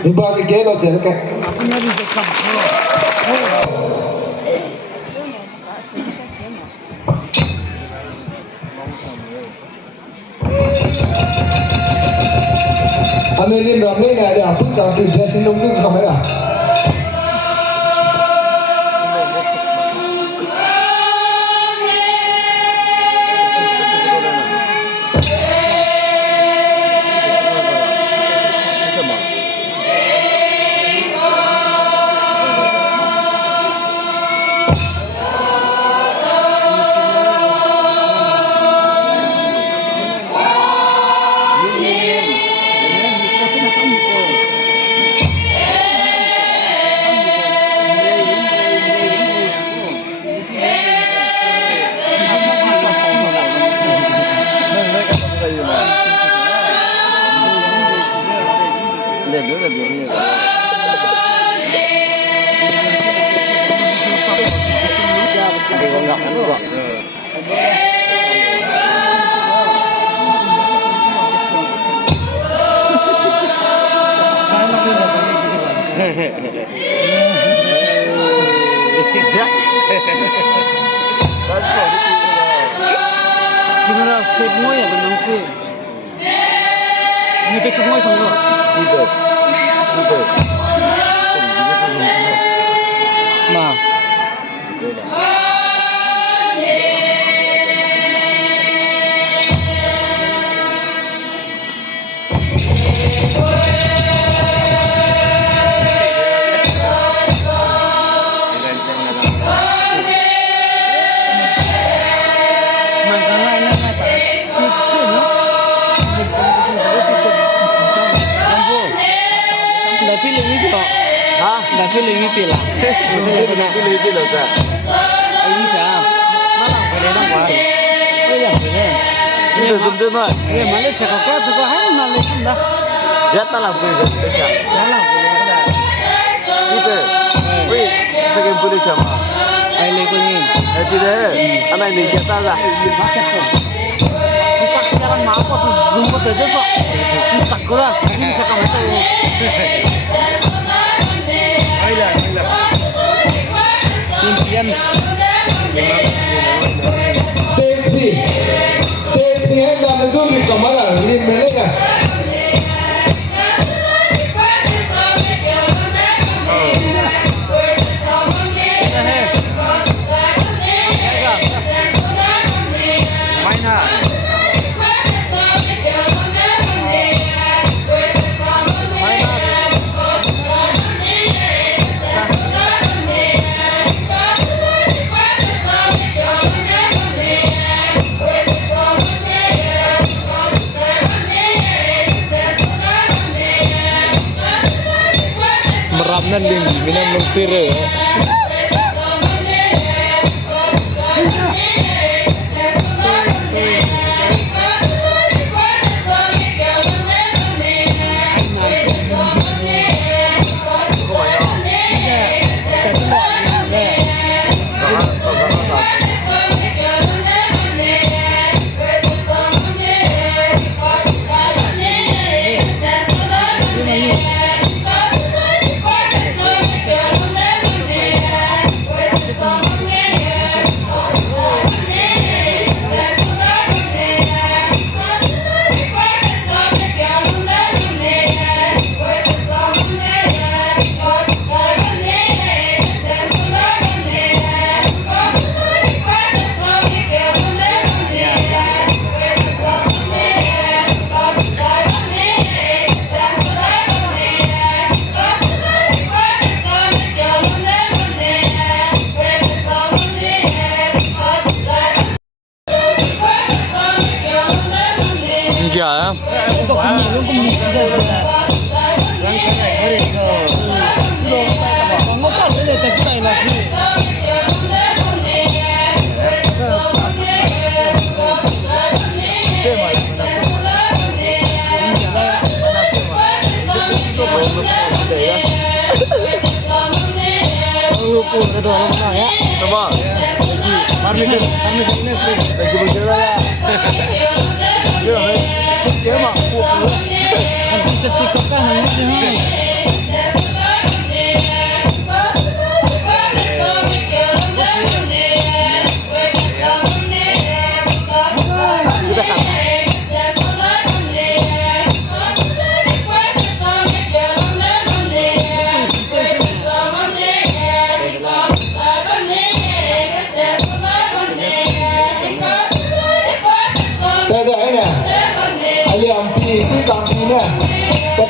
Iba ke gelo jerke. Amelin ramai ni ada apa? Tapi dressing room tu kamera. Gimana save mo ya benang sih? Ini pecah mo sama lo. Gitu. Nah. Feeling ini lah. Feeling ini loh sah. Ini sah. Mana boleh nak buat? Oh ya boleh. Ini sudah nak. Ini Malaysia kau kata kau hari Malaysia dah. Dia tak lah boleh Malaysia. Mana boleh dah. Itu. Wih, sekian boleh sama. Aile kau ni. Jadi deh. Anak ini kita lah. Makan tu. Kita sekarang apa tu zoom tu je so. Kita kurang. Ini siapa macam tu. Impian Stage B है गाने जो भी कमाल lead मिलेगा meramnan tinggi, minum nufir ya. Coba. Parmesan ini. Lagi berjalan ya.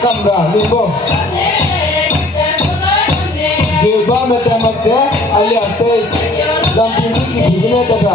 kamera limbo Geba metamakse alias lampin ki bigune tata